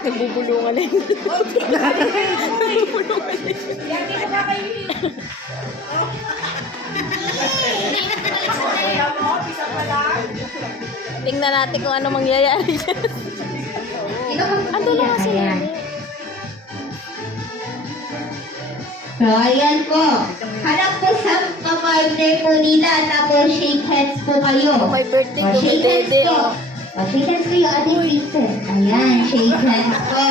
Nagbubulungan na yun. Nagbubulungan na yun. Tingnan natin kung ano mangyayari dyan. Ando lang kasi yan. So, ayan po. Harap po sa partner po nila. Tapos, shake hands po kayo. My birthday O, to shake my hands dede. po. O, shake hands po yung ating princess. Ayan, shake hands po.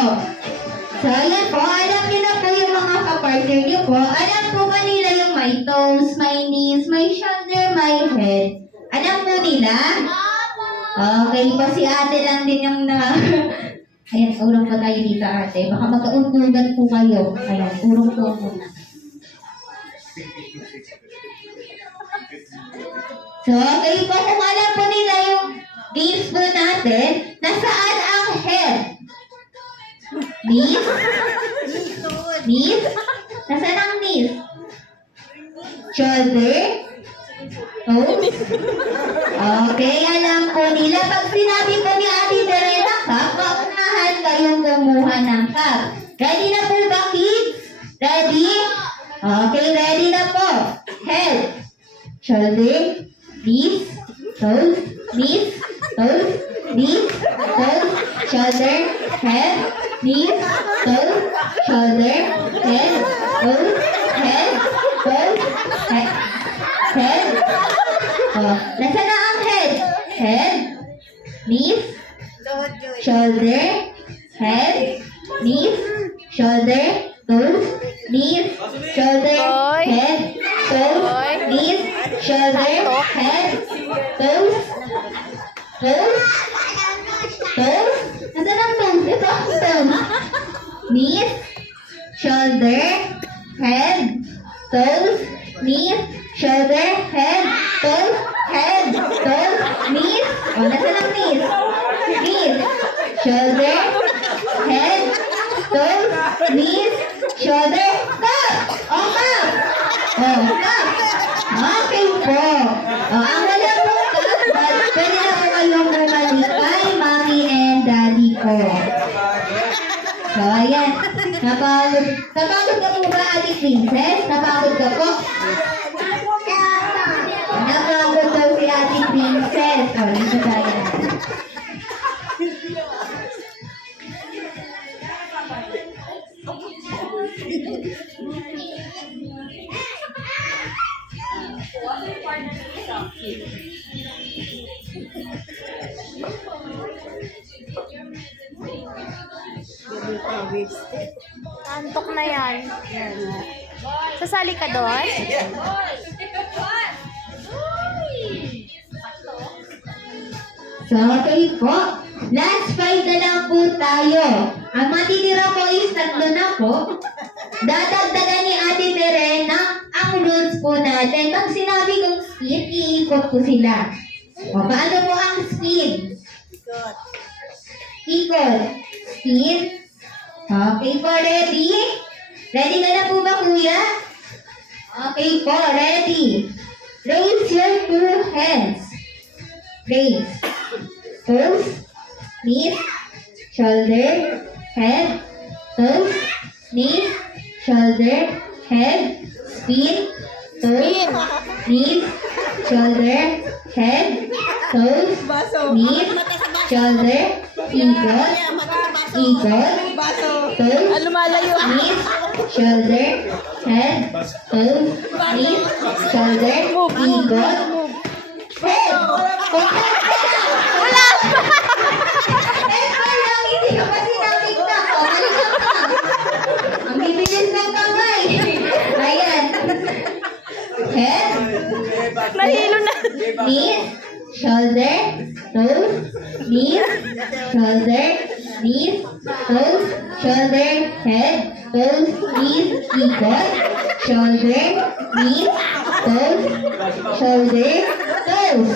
So, ayan po. Alam niyo na po yung mga kapartner niyo po. Alam po kanila yung my toes, my knees, my shoulder, my head. Alam po nila? Okay po, si ate lang din yung na... Ayan, urong po tayo dito ate. Baka magkauntugan po kayo. Ayan, urong po muna. So, okay po, kung alam po nila yung games po natin, nasaan ang head? Knees? Knees? Nasaan ang knees? Shoulder? Toes? Okay, alam po nila. Pag sinabi po ni Ate Teresa, paunahan kayong kumuha ng cup. Ready na po ba, kids? Ready? Okay, ready na po. Head, shoulder, knees, toes, knees, toes, knees, toes, shoulder, head, knees, toes, shoulder, head, toes, head, toes, head, head. Oh, nasa na ang head? Head, knees, shoulder, head, knees, shoulder, toes, knees, shoulder, head, toes, knees, shoulder, head, toes, toes, toes. Nasa na ang toes? Ito ang toes. Knees, shoulder, head, toes, knees, shoulder, head, toes, head, toes, knees. O, nasa ng knees? Knees, shoulder, head, toes, knees, shoulder, cup. O, cup. O, cup. Okay po. O, ang wala po cup, pwede na po kayong bumalik kay mommy and daddy ko. So, ayan. Napagod ka po ba, Ate Princess? Napagod ka po? Napagod daw si Ate Princess. O, dito tayo. Antok na yan. Sasali ka doon? So, okay po. Last fight na lang po tayo. Ang matitira po is tatlo na po. Dadagdagan ni Ate Terena ang rules po natin. Pag sinabi kong speed, iikot po sila. O, paano po ang speed? Ikot. Speed. Okay po, ready? Ready ka na po ba, kuya? Okay po, ready. Raise your two hands. Raise. Toes, knees, shoulder, head, toes, knees, shoulder, head, speed, toes, knees, shoulder, head, toes, knees, shoulder, ikot, ikot, toes, Lumalayo. knees, shoulder, head, toes, knees, shoulder, ikot, head. Wala pa! Hindi ka pa sinabigta. O, balikan ka. Ang bibilis ng kamay. Ayan. Head, Nahilo na. knees, shoulder, toes, knees, shoulder, knees, toes, shoulder, head, toes, knees, ikot, shoulder, knees, toes, shoulder, toes.